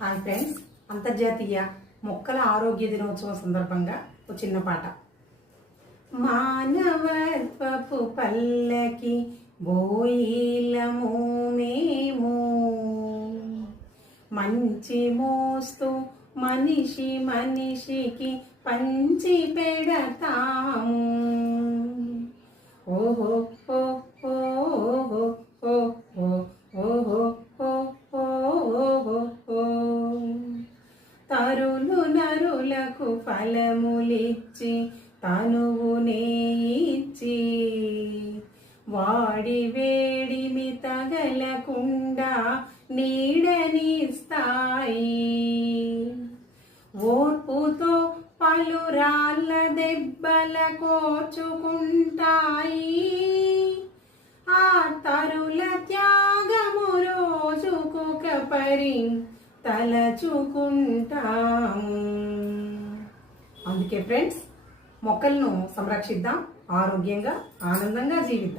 Hi friends అంతర్జాతీయ మొక్కల ఆరోగ్య దినోత్సవం సందర్భంగా ఒక చిన్న పాట. మానవత్వపు పల్లకి బోయిలము మేము మంచి మోస్తూ మనిషి మనిషికి పంచి పెడతాము. ఓహో ఓ ఓ ఓహో ఓ ఓ ఓహో ఓ ఓ ఓ తరులు నరులకు ఫలములిచ్చి తనువునే ఇచ్చి వాడి వేడిమి తగలకుండా నీడనిస్తాయి. ఓర్పుతో పలురాళ్ళ దెబ్బల కోచుకుంటాయి ఆ తరుల త్యాగము రోజుకు పరి తలచుకుంటాము. అందుకే ఫ్రెండ్స్ మొక్కలను సంరక్షిద్దాం ఆరోగ్యంగా ఆనందంగా జీవిద్దాం.